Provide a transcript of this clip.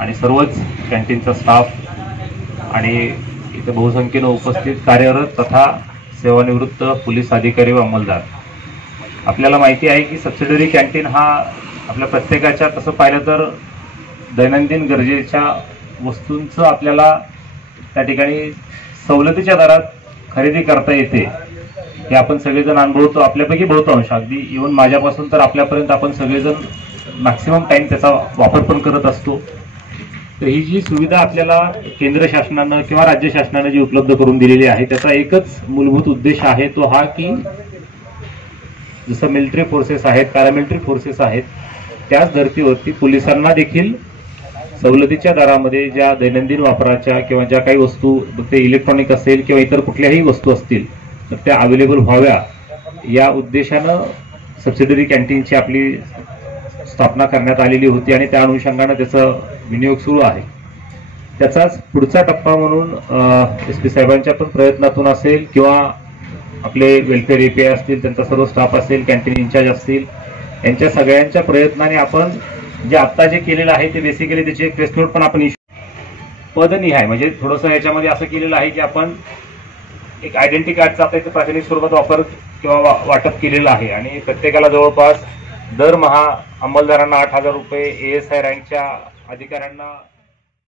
आणि सर्वच कॅन्टीनचा स्टाफ आणि इथे बहुसंख्येनं उपस्थित कार्यरत तथा सेवानिवृत्त पोलीस अधिकारी व अंमलदार, आपल्याला माहिती आहे की सबसिडरी कॅन्टीन हा आपल्या प्रत्येकाच्या तसं पाहिलं तर दैनंदिन गरजेच्या वस्तूंचं आपल्याला त्या ठिकाणी सवलतीच्या दरात खरेदी करता येते हे आपण सगळेजण अनुभवतो. आपल्यापैकी बहुतांश, अगदी इव्हन माझ्यापासून तर आपल्यापर्यंत आपण सगळेजण मॅक्सिमम टाइम त्याचा वापर पण करत असतो. तर ही जी सुविधा आपल्याला केंद्र शासनानं किंवा राज्य शासनानं जी उपलब्ध करून दिलेली आहे त्याचा एकच मूलभूत उद्देश आहे तो हा की जसं मिलिटरी फोर्सेस आहेत, पॅरामिलिटरी फोर्सेस आहेत, त्याच धर्तीवरती पोलिसांना देखील सवलतीच्या दरामध्ये ज्या दैनंदिन वापराच्या किंवा ज्या काही वस्तू, ते इलेक्ट्रॉनिक असेल किंवा इतर कुठल्याही वस्तू असतील तर त्या अवेलेबल व्हाव्या या उद्देशानं सबसिडरी कॅन्टीनची आपली स्थापना करण्यात आलेली होती आणि त्या अनुषंगानं त्याचा विनियोग सुरू आहे. त्याचाच पुढचा टप्पा म्हणून एसपी साहेबांच्या पण प्रयत्नातून असेल किंवा आपले वेलफेअर एपीआय असतील, त्यांचा सर्व स्टाफ असेल, कॅन्टीन इन्चार्ज असतील, यांच्या सगळ्यांच्या प्रयत्नाने आपण जे आत्ता जे केलेलं आहे ते बेसिकली त्याचे एक प्रेस नोट पण आपण पदनिहाय म्हणजे थोडंसं याच्यामध्ये असं केलेलं आहे की आपण एक आयडेंटिटी कार्डचा आपल्या प्राथमिक स्वरूपात वापर किंवा वाटप केलेलं आहे आणि प्रत्येकाला जवळपास दरमहा अंमलदारांना 8,000 रुपये, ASI रँकच्या अधिकाऱ्यांना